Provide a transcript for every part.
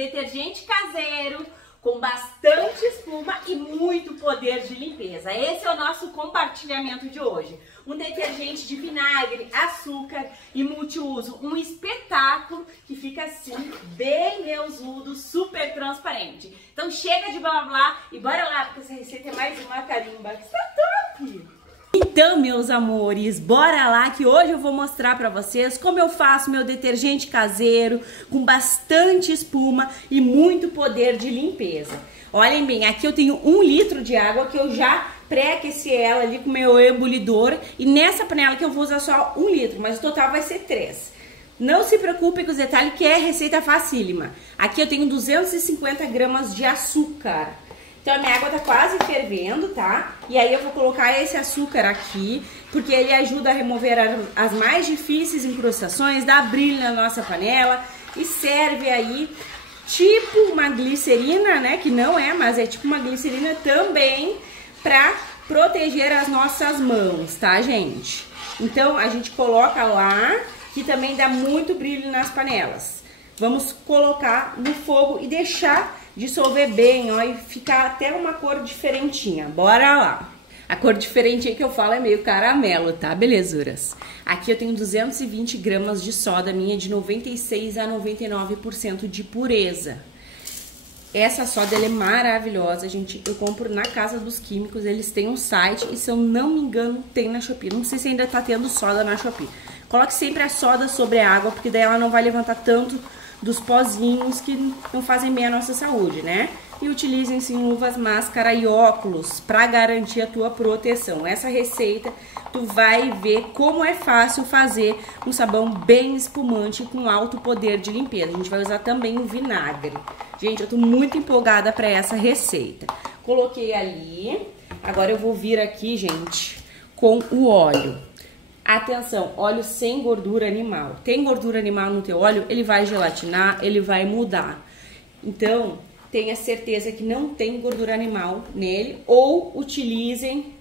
detergente caseiro com bastante espuma e muito poder de limpeza. Esse é o nosso compartilhamento de hoje. Um detergente de vinagre, açúcar e multiuso. Um espetáculo que fica assim, bem neusudo, super transparente. Então chega de blá blá blá e bora lá, porque essa receita é mais uma carimba que está top! Então, meus amores, bora lá que hoje eu vou mostrar pra vocês como eu faço meu detergente caseiro com bastante espuma e muito poder de limpeza. Olhem bem, aqui eu tenho 1 litro de água que eu já pré-aqueci ela ali com o meu ebulidor e nessa panela que eu vou usar só 1 litro, mas o total vai ser 3. Não se preocupe com os detalhes que é receita facílima. Aqui eu tenho 250 gramas de açúcar. Então a minha água tá quase fervendo, tá? E aí eu vou colocar esse açúcar aqui, porque ele ajuda a remover as mais difíceis incrustações, dá brilho na nossa panela e serve aí tipo uma glicerina, né? Que não é, mas é tipo uma glicerina também pra proteger as nossas mãos, tá, gente? Então a gente coloca lá, que também dá muito brilho nas panelas. Vamos colocar no fogo e deixar dissolver bem, ó, e ficar até uma cor diferentinha. Bora lá! A cor diferente que eu falo é meio caramelo, tá, belezuras? Aqui eu tenho 220 gramas de soda minha de 96 a 99% de pureza. Essa soda, ela é maravilhosa, gente. Eu compro na Casa dos Químicos, eles têm um site e, se eu não me engano, tem na Shopee. Não sei se ainda tá tendo soda na Shopee. Coloque sempre a soda sobre a água, porque daí ela não vai levantar tanto dos pozinhos que não fazem bem à nossa saúde, né? E utilizem sim luvas, máscara e óculos para garantir a tua proteção. Essa receita tu vai ver como é fácil fazer um sabão bem espumante com alto poder de limpeza. A gente vai usar também o vinagre. Gente, eu tô muito empolgada para essa receita. Coloquei ali. Agora eu vou vir aqui, gente, com o óleo. Atenção, óleo sem gordura animal. Tem gordura animal no teu óleo, ele vai gelatinar, ele vai mudar. Então, tenha certeza que não tem gordura animal nele ou utilizem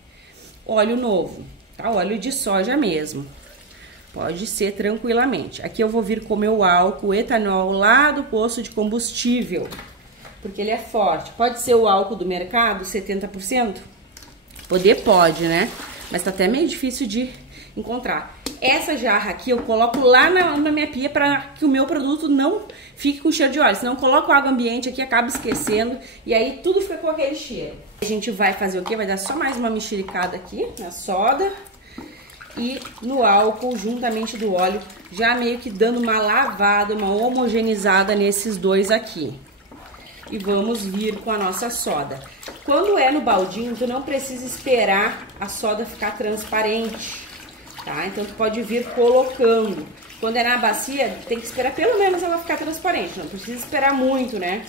óleo novo, tá? Óleo de soja mesmo. Pode ser tranquilamente. Aqui eu vou vir com o meu álcool etanol lá do posto de combustível, porque ele é forte. Pode ser o álcool do mercado, 70%? Poder pode, né? Mas tá até meio difícil de encontrar. Essa jarra aqui eu coloco lá na minha pia para que o meu produto não fique com cheiro de óleo. Senão eu coloco água ambiente aqui, acaba esquecendo e aí tudo fica com aquele cheiro. A gente vai fazer o quê? Vai dar só mais uma mexericada aqui na soda e no álcool juntamente do óleo, já meio que dando uma lavada, uma homogeneizada nesses dois aqui. E vamos vir com a nossa soda. Quando é no baldinho, tu não precisa esperar a soda ficar transparente. Tá? Então tu pode vir colocando. Quando é na bacia, tem que esperar pelo menos ela ficar transparente. Não precisa esperar muito, né?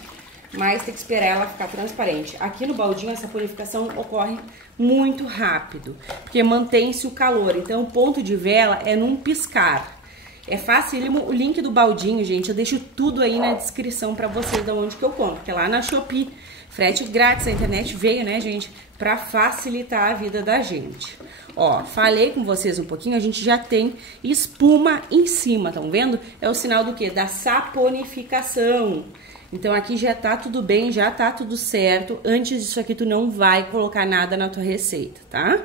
Mas tem que esperar ela ficar transparente. Aqui no baldinho essa purificação ocorre muito rápido, porque mantém-se o calor. Então o ponto de vela é num piscar. É facílimo. O link do baldinho, gente, eu deixo tudo aí na descrição pra vocês de onde que eu compro. Que é lá na Shopee. Frete grátis, a internet veio, né, gente, pra facilitar a vida da gente. Ó, falei com vocês um pouquinho, a gente já tem espuma em cima, estão vendo? É o sinal do quê? Da saponificação. Então aqui já tá tudo bem, já tá tudo certo. Antes disso aqui tu não vai colocar nada na tua receita, tá?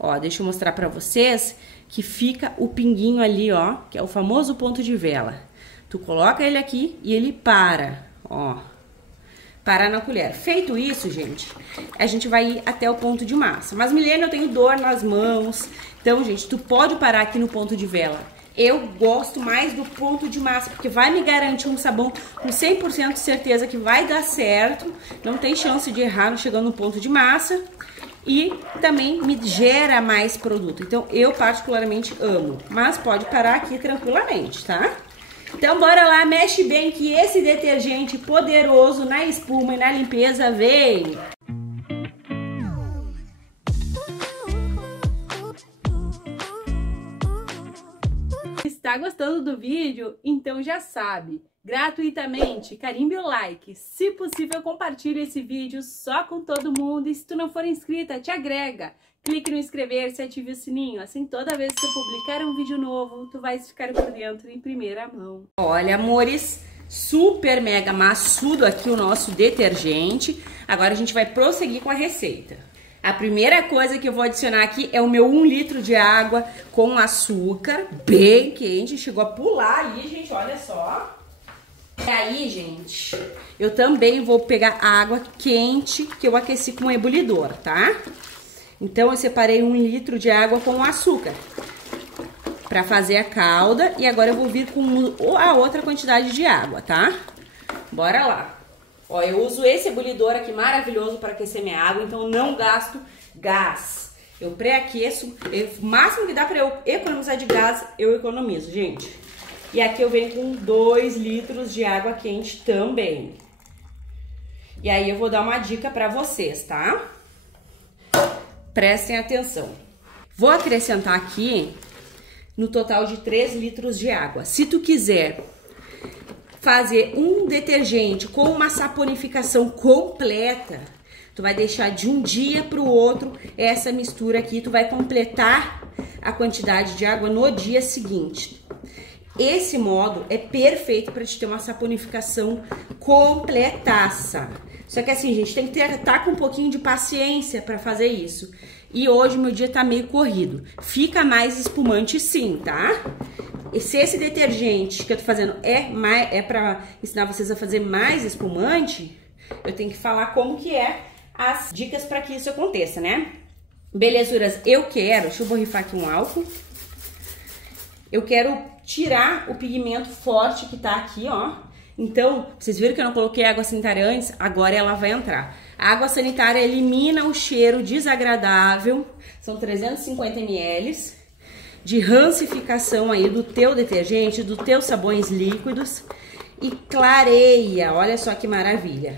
Ó, deixa eu mostrar pra vocês que fica o pinguinho ali, ó, que é o famoso ponto de vela. Tu coloca ele aqui e ele para, ó. Parar na colher. Feito isso, gente, a gente vai ir até o ponto de massa. Mas, Milena, eu tenho dor nas mãos. Então, gente, tu pode parar aqui no ponto de vela. Eu gosto mais do ponto de massa, porque vai me garantir um sabão com 100% de certeza que vai dar certo. Não tem chance de errar chegando no ponto de massa. E também me gera mais produto. Então, eu particularmente amo. Mas pode parar aqui tranquilamente, tá? Então bora lá, mexe bem que esse detergente poderoso na espuma e na limpeza vem! Está gostando do vídeo? Então já sabe, gratuitamente, carimbe o like, se possível compartilhe esse vídeo só com todo mundo e se tu não for inscrita, te agrega. Clique no inscrever-se e ative o sininho, assim toda vez que eu publicar um vídeo novo, tu vais ficar por dentro em primeira mão. Olha, amores, super mega maçudo aqui o nosso detergente. Agora a gente vai prosseguir com a receita. A primeira coisa que eu vou adicionar aqui é o meu 1 litro de água com açúcar, bem quente. Chegou a pular ali, gente, olha só. E aí, gente, eu também vou pegar a água quente que eu aqueci com um ebulidor, tá? Então eu separei 1 litro de água com açúcar para fazer a calda. E agora eu vou vir com a outra quantidade de água, tá? Bora lá. Ó, eu uso esse ebulidor aqui maravilhoso para aquecer minha água, então não gasto gás. Eu pré-aqueço, o máximo que dá para eu economizar de gás, eu economizo, gente. E aqui eu venho com 2 litros de água quente também. E aí eu vou dar uma dica para vocês, tá? Prestem atenção. Vou acrescentar aqui no total de 3 litros de água. Se tu quiser fazer um detergente com uma saponificação completa, tu vai deixar de um dia para o outro essa mistura aqui, tu vai completar a quantidade de água no dia seguinte. Esse modo é perfeito para te ter uma saponificação completaça. Só que assim, gente, tem que estar com um pouquinho de paciência para fazer isso. E hoje meu dia tá meio corrido. Fica mais espumante sim, tá? E se esse detergente que eu tô fazendo é pra ensinar vocês a fazer mais espumante, eu tenho que falar como que é as dicas para que isso aconteça, né? Belezuras, deixa eu borrifar aqui um álcool. Eu quero tirar o pigmento forte que tá aqui, ó. Então, vocês viram que eu não coloquei água sanitária antes? Agora ela vai entrar. A água sanitária elimina o cheiro desagradável, são 350 ml. De rancificação aí do teu detergente, dos teus sabões líquidos e clareia, olha só que maravilha.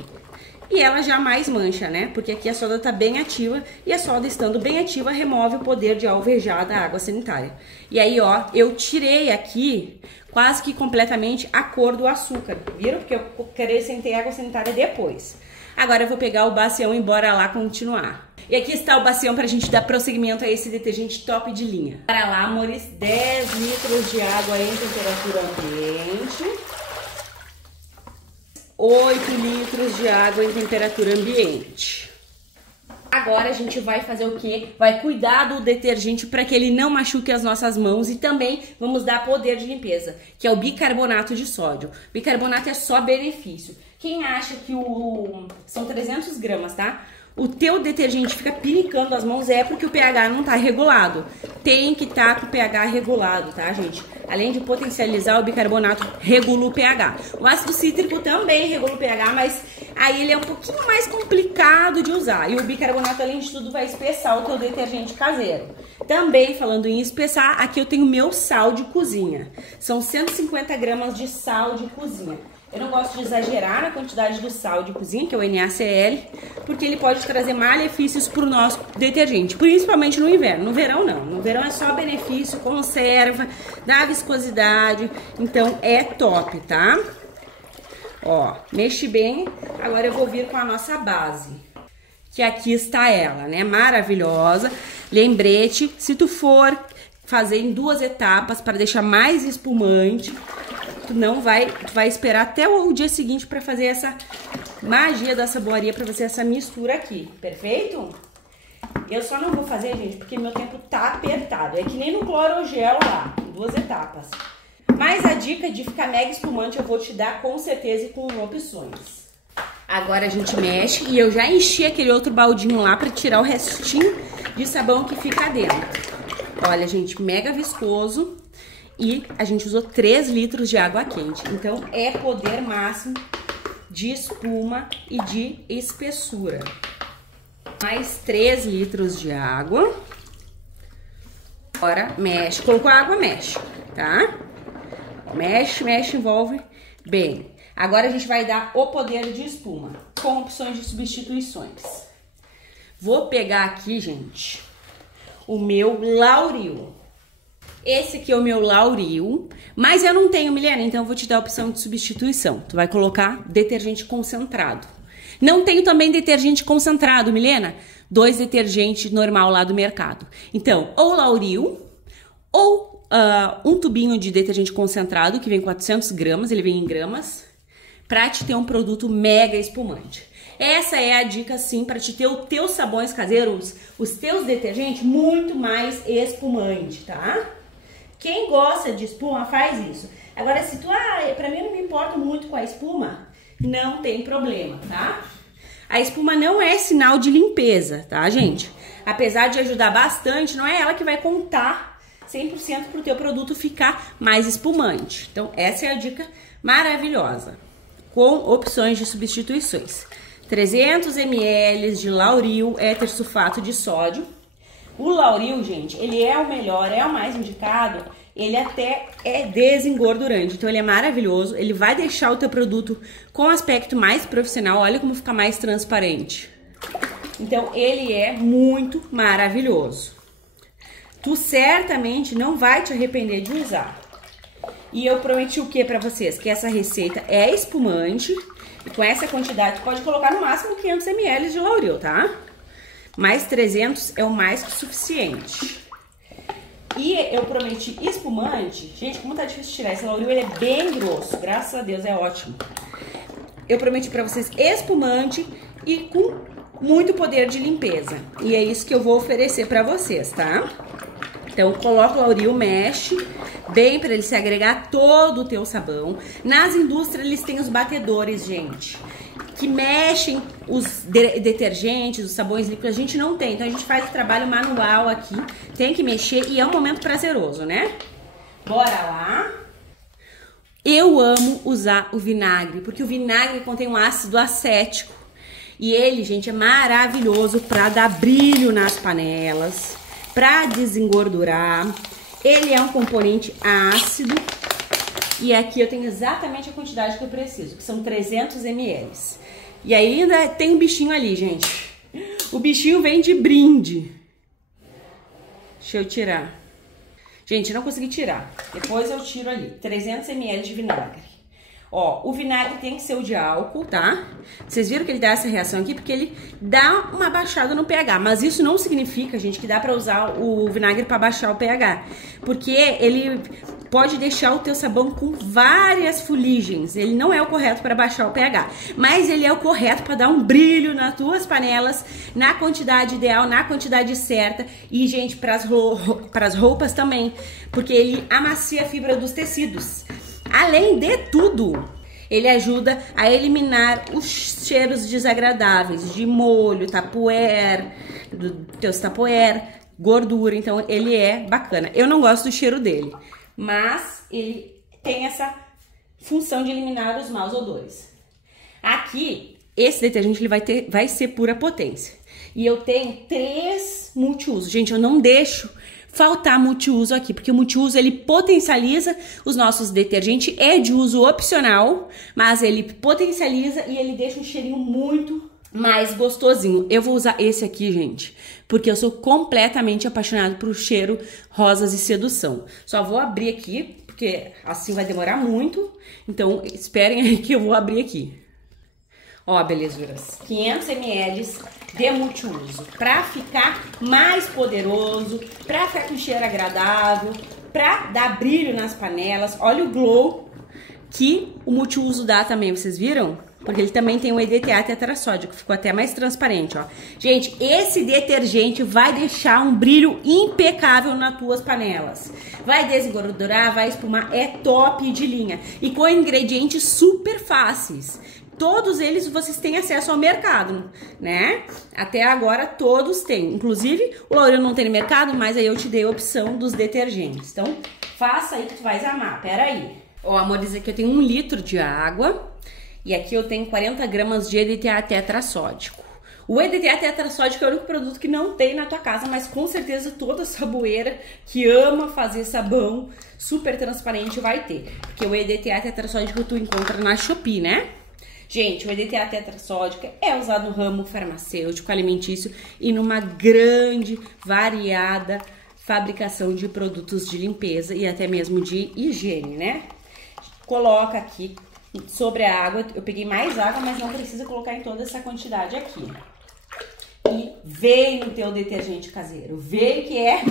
E ela jamais mancha, né? Porque aqui a soda tá bem ativa e a soda estando bem ativa remove o poder de alvejar da água sanitária. E aí, ó, eu tirei aqui quase que completamente a cor do açúcar, viram? Porque eu acrescentei água sanitária depois. Agora eu vou pegar o bacião e bora lá continuar. E aqui está o bacião pra gente dar prosseguimento a esse detergente top de linha. Bora lá, amores, 10 litros de água em temperatura ambiente. 8 litros de água em temperatura ambiente. Agora a gente vai fazer o quê? Vai cuidar do detergente para que ele não machuque as nossas mãos e também vamos dar poder de limpeza, que é o bicarbonato de sódio. Bicarbonato é só benefício. Quem acha que são 300 gramas, tá? O teu detergente fica pinicando as mãos é porque o pH não tá regulado. Tem que estar com o pH regulado, tá, gente? Além de potencializar, o bicarbonato regula o pH. O ácido cítrico também regula o pH, mas aí ele é um pouquinho mais complicado de usar. E o bicarbonato, além de tudo, vai espessar o teu detergente caseiro. Também, falando em espessar, aqui eu tenho meu sal de cozinha. São 150 gramas de sal de cozinha. Eu não gosto de exagerar na quantidade do sal de cozinha, que é o NaCl, porque ele pode trazer malefícios para o nosso detergente, principalmente no inverno. No verão não, no verão é só benefício, conserva, dá viscosidade, então é top, tá? Ó, mexe bem, agora eu vou vir com a nossa base, que aqui está ela, né? Maravilhosa. Lembrete, se tu for fazer em 2 etapas para deixar mais espumante, tu vai esperar até o dia seguinte para fazer essa magia da saboaria, para fazer essa mistura aqui, perfeito? Eu só não vou fazer, gente, porque meu tempo tá apertado, é que nem no clorogel lá, em 2 etapas. Mas a dica de ficar mega espumante eu vou te dar com certeza e com opções. Agora a gente mexe e eu já enchi aquele outro baldinho lá para tirar o restinho de sabão que fica dentro. Olha, gente, mega viscoso. E a gente usou 3 litros de água quente. Então, é poder máximo de espuma e de espessura. Mais 3 litros de água. Agora, mexe. Colocou a água, mexe, tá? Mexe, mexe, envolve bem. Agora, a gente vai dar o poder de espuma, com opções de substituições. Vou pegar aqui, gente, o meu Lauril. Esse aqui é o meu Lauril, mas eu não tenho, Milena, então eu vou te dar a opção de substituição. Tu vai colocar detergente concentrado. Não tenho também detergente concentrado, Milena. 2 detergentes normal lá do mercado. Então, ou Lauril, ou um tubinho de detergente concentrado, que vem 400 gramas, ele vem em gramas. para te ter um produto mega espumante. Essa é a dica sim para te ter os teus sabões caseiros, os teus detergentes muito mais espumante, tá? Quem gosta de espuma faz isso. Agora se tu, pra mim não me importa muito com a espuma, não tem problema, tá? A espuma não é sinal de limpeza, tá, gente? Apesar de ajudar bastante, não é ela que vai contar 100% pro teu produto ficar mais espumante. Então essa é a dica maravilhosa, com opções de substituições. 300 ml de Lauril éter sulfato de sódio. O Lauril, gente, ele é o melhor, é o mais indicado, ele até é desengordurante, então ele é maravilhoso, ele vai deixar o teu produto com aspecto mais profissional, olha como fica mais transparente. Então ele é muito maravilhoso. Tu certamente não vai te arrepender de usar. E eu prometi o que pra vocês? Que essa receita é espumante. E com essa quantidade, tu pode colocar no máximo 500 ml de Lauril, tá? Mais 300 é o mais que suficiente. E eu prometi espumante. Gente, como tá difícil tirar esse Lauril, ele é bem grosso. Graças a Deus, é ótimo. Eu prometi pra vocês espumante e com muito poder de limpeza. E é isso que eu vou oferecer pra vocês, tá? Então, coloca o Lauril, mexe bem para ele se agregar todo o teu sabão. Nas indústrias, eles têm os batedores, gente, que mexem os detergentes, os sabões líquidos. A gente não tem, então a gente faz o trabalho manual aqui. Tem que mexer e é um momento prazeroso, né? Bora lá. Eu amo usar o vinagre, porque o vinagre contém um ácido acético. E ele, gente, é maravilhoso para dar brilho nas panelas, para desengordurar. Ele é um componente ácido e aqui eu tenho exatamente a quantidade que eu preciso, que são 300 ml. E ainda tem um bichinho ali, gente. O bichinho vem de brinde. Deixa eu tirar. Gente, não consegui tirar. Depois eu tiro ali. 300 ml de vinagre. Ó, o vinagre tem que ser o de álcool, tá? Vocês viram que ele dá essa reação aqui porque ele dá uma baixada no pH. Mas isso não significa, gente, que dá pra usar o vinagre pra baixar o pH. Porque ele pode deixar o teu sabão com várias fuligens. Ele não é o correto para baixar o pH. Mas ele é o correto para dar um brilho nas tuas panelas, na quantidade ideal, na quantidade certa. E, gente, pras roupas também. Porque ele amacia a fibra dos tecidos. Além de tudo, ele ajuda a eliminar os cheiros desagradáveis de molho, tapoer, teus tapoer, gordura. Então ele é bacana. Eu não gosto do cheiro dele, mas ele tem essa função de eliminar os maus odores. Aqui, esse detergente ele vai ser pura potência. E eu tenho 3 multiusos. Gente, eu não deixo faltar multiuso aqui, porque o multiuso ele potencializa os nossos detergentes, é de uso opcional, mas ele potencializa e ele deixa um cheirinho muito mais gostosinho. Eu vou usar esse aqui, gente, porque eu sou completamente apaixonada por cheiro rosas e sedução. Só vou abrir aqui, porque assim vai demorar muito, então esperem aí que eu vou abrir aqui. Ó, belezuras, 500 ml de multiuso, pra ficar mais poderoso, pra ficar com cheiro agradável, pra dar brilho nas panelas. Olha o glow que o multiuso dá também, vocês viram? Porque ele também tem o EDTA tetrassódico, ficou até mais transparente, ó. Gente, esse detergente vai deixar um brilho impecável nas tuas panelas. Vai desengordurar, vai espumar, é top de linha. E com ingredientes super fáceis. Todos eles vocês têm acesso ao mercado, né? Até agora todos têm. Inclusive, o Lauril não tem no mercado, mas aí eu te dei a opção dos detergentes. Então, faça aí que tu vais amar. Pera aí. Ó, amores, aqui eu tenho 1 litro de água. E aqui eu tenho 40 gramas de EDTA tetrassódico. O EDTA tetrassódico é o único produto que não tem na tua casa, mas com certeza toda saboeira que ama fazer sabão super transparente vai ter. Porque o EDTA tetrassódico tu encontra na Shopee, né? Gente, o EDTA tetrassódico é usado no ramo farmacêutico, alimentício e numa grande, variada fabricação de produtos de limpeza e até mesmo de higiene, né? Coloca aqui sobre a água, eu peguei mais água, mas não precisa colocar em toda essa quantidade aqui. aí, vem no teu detergente caseiro. Vem que é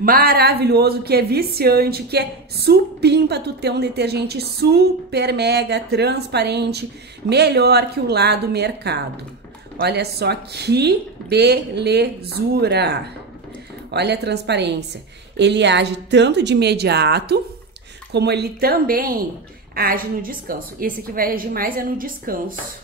maravilhoso, que é viciante, que é supimpa tu ter um detergente super mega transparente, melhor que o lá do mercado. Olha só que belezura. Olha a transparência. Ele age tanto de imediato, como ele também age no descanso. Esse aqui vai agir mais no descanso,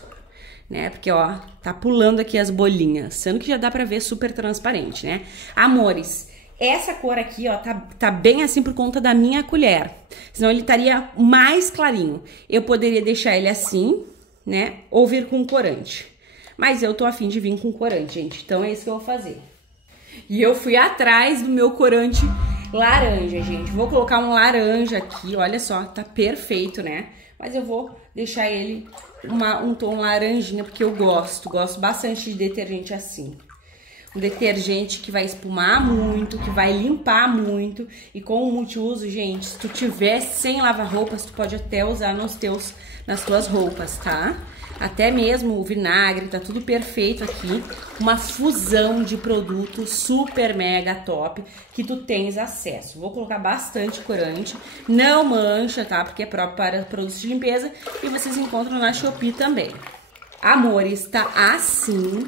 né? Porque, ó, tá pulando aqui as bolinhas, sendo que já dá pra ver super transparente, né? Amores, essa cor aqui, ó, tá bem assim por conta da minha colher. Senão ele estaria mais clarinho. Eu poderia deixar ele assim, né? Ou vir com corante. Mas eu tô afim de vir com corante, gente. Então é isso que eu vou fazer. E eu fui atrás do meu corante laranja, gente. Vou colocar um laranja aqui, olha só, tá perfeito, né? Mas eu vou deixar ele um tom laranjinha, porque eu gosto bastante de detergente assim. Um detergente que vai espumar muito, que vai limpar muito. E com o multiuso, gente, se tu tiver sem lavar-roupas, tu pode até usar nas tuas roupas, tá? Até mesmo o vinagre, tá tudo perfeito aqui. Uma fusão de produtos super mega top que tu tens acesso. Vou colocar bastante corante, não mancha, tá? Porque é próprio para produtos de limpeza e vocês encontram na Shopee também. Amores, tá assim.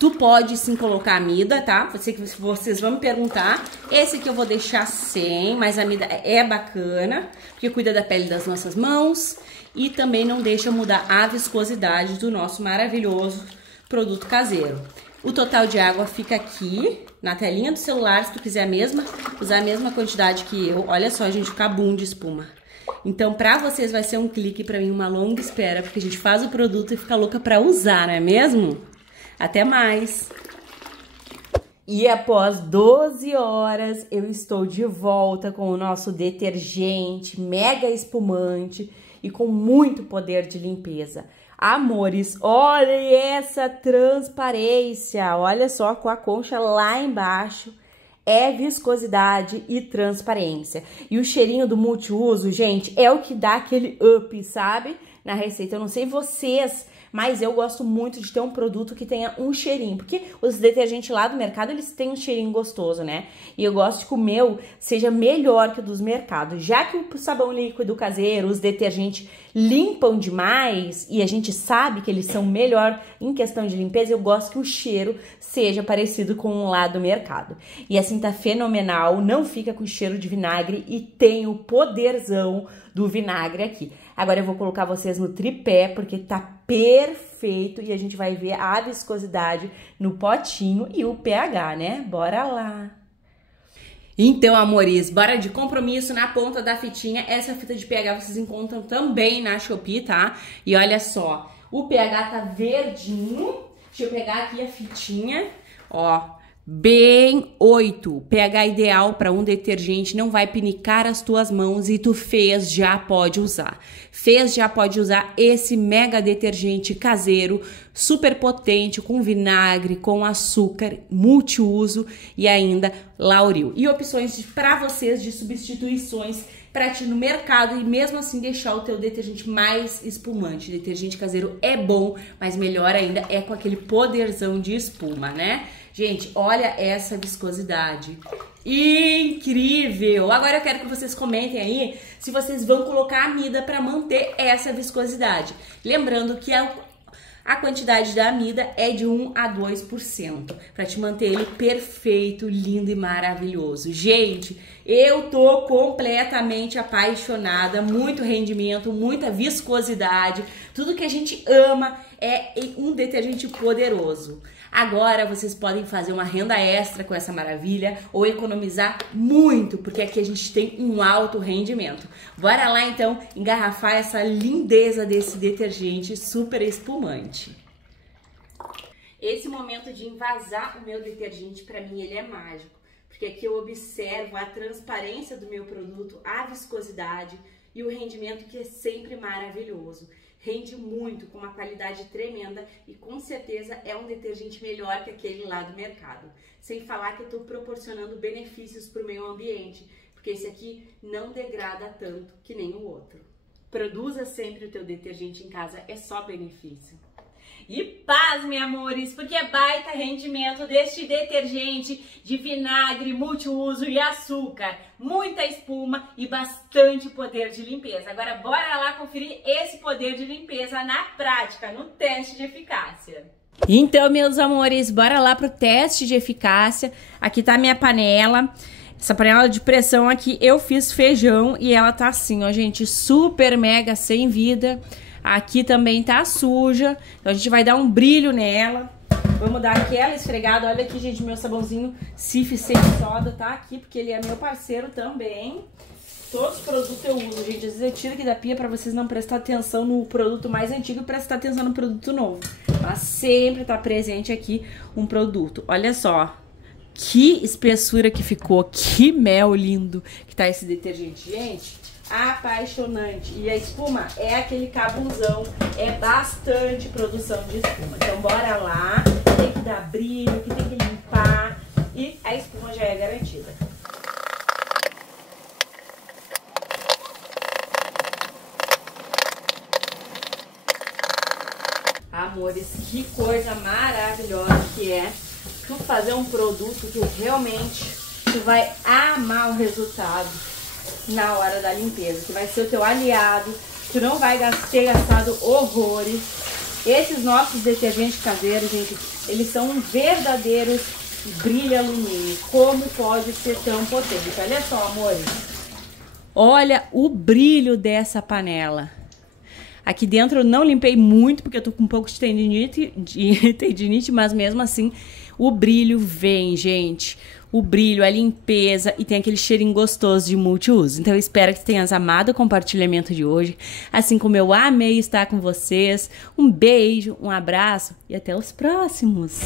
Tu pode sim colocar amida, tá? Vocês vão me perguntar. Esse aqui eu vou deixar sem, mas a amida é bacana, porque cuida da pele das nossas mãos e também não deixa mudar a viscosidade do nosso maravilhoso produto caseiro. O total de água fica aqui na telinha do celular, se tu quiser usar a mesma quantidade que eu. Olha só, gente, fica bom de espuma. Então, pra vocês vai ser um clique, pra mim uma longa espera, porque a gente faz o produto e fica louca pra usar, não é mesmo? Até mais! E após 12 horas, eu estou de volta com o nosso detergente mega espumante e com muito poder de limpeza. Amores, olha essa transparência! Olha só, com a concha lá embaixo, é viscosidade e transparência. E o cheirinho do multiuso, gente, é o que dá aquele up, sabe? Na receita. Eu não sei vocês, mas eu gosto muito de ter um produto que tenha um cheirinho, porque os detergentes lá do mercado, eles têm um cheirinho gostoso, né? E eu gosto que o meu seja melhor que o dos mercados. Já que o sabão líquido caseiro, os detergentes limpam demais e a gente sabe que eles são melhor em questão de limpeza, eu gosto que o cheiro seja parecido com o lá do mercado. E assim tá fenomenal, não fica com cheiro de vinagre e tem o poderzão do vinagre aqui. Agora eu vou colocar vocês no tripé, porque tá perfeito e a gente vai ver a viscosidade no potinho e o pH, né? Bora lá! Então, amores, bora de compromisso na ponta da fitinha. Essa fita de pH vocês encontram também na Shopee, tá? E olha só, o pH tá verdinho. Deixa eu pegar aqui a fitinha, ó. Bem 8, pH ideal para um detergente, não vai pinicar as tuas mãos e tu já pode usar. Já pode usar esse mega detergente caseiro, super potente, com vinagre, com açúcar, multiuso e ainda Lauril. E opções para vocês de substituições para ti no mercado e mesmo assim deixar o teu detergente mais espumante. Detergente caseiro é bom, mas melhor ainda é com aquele poderzão de espuma, né? Gente, olha essa viscosidade. Incrível! Agora eu quero que vocês comentem aí se vocês vão colocar amida para manter essa viscosidade. Lembrando que a quantidade da amida é de 1 a 2%, para te manter ele perfeito, lindo e maravilhoso. Gente, eu tô completamente apaixonada, muito rendimento, muita viscosidade, tudo que a gente ama é um detergente poderoso. Agora vocês podem fazer uma renda extra com essa maravilha ou economizar muito, porque aqui a gente tem um alto rendimento. Bora lá então engarrafar essa lindeza desse detergente super espumante. Esse momento de envasar o meu detergente, para mim, ele é mágico, porque aqui eu observo a transparência do meu produto, a viscosidade e o rendimento, que é sempre maravilhoso. Rende muito, com uma qualidade tremenda e com certeza é um detergente melhor que aquele lá do mercado. Sem falar que eu estou proporcionando benefícios para o meio ambiente, porque esse aqui não degrada tanto que nem o outro. Produza sempre o teu detergente em casa, é só benefício. E pasme, amores, porque é baita rendimento deste detergente de vinagre, multiuso e açúcar. Muita espuma e bastante poder de limpeza. Agora bora lá conferir esse poder de limpeza na prática, no teste de eficácia. Então, meus amores, bora lá pro teste de eficácia. Aqui tá a minha panela. Essa panela de pressão aqui, eu fiz feijão e ela tá assim, ó, gente, super mega sem vida. Aqui também tá suja, então a gente vai dar um brilho nela. Vamos dar aquela esfregada. Olha aqui, gente, meu sabãozinho Cif sem soda tá aqui, porque ele é meu parceiro também. Todos os produtos eu uso, gente. Às vezes eu tiro aqui da pia pra vocês não prestar atenção no produto mais antigo e prestar atenção no produto novo. Mas sempre tá presente aqui um produto. Olha só. Que espessura que ficou, que mel lindo que tá esse detergente, gente, apaixonante. E a espuma é aquele cabuzão, é bastante produção de espuma. Então bora lá, tem que dar brilho, que tem que limpar e a espuma já é garantida. Amores, que coisa maravilhosa que é tu fazer um produto que realmente tu vai amar o resultado na hora da limpeza, que vai ser o teu aliado, tu não vai ter gastado horrores. Esses nossos detergentes caseiros, gente, eles são um verdadeiro brilho alumínio. Como pode ser tão potente? Olha só, amores. Olha o brilho dessa panela. Aqui dentro eu não limpei muito, porque eu tô com um pouco de tendinite, mas mesmo assim o brilho vem, gente. O brilho, a limpeza e tem aquele cheirinho gostoso de multiuso. Então eu espero que tenhas amado o compartilhamento de hoje, assim como eu amei estar com vocês. Um beijo, um abraço e até os próximos!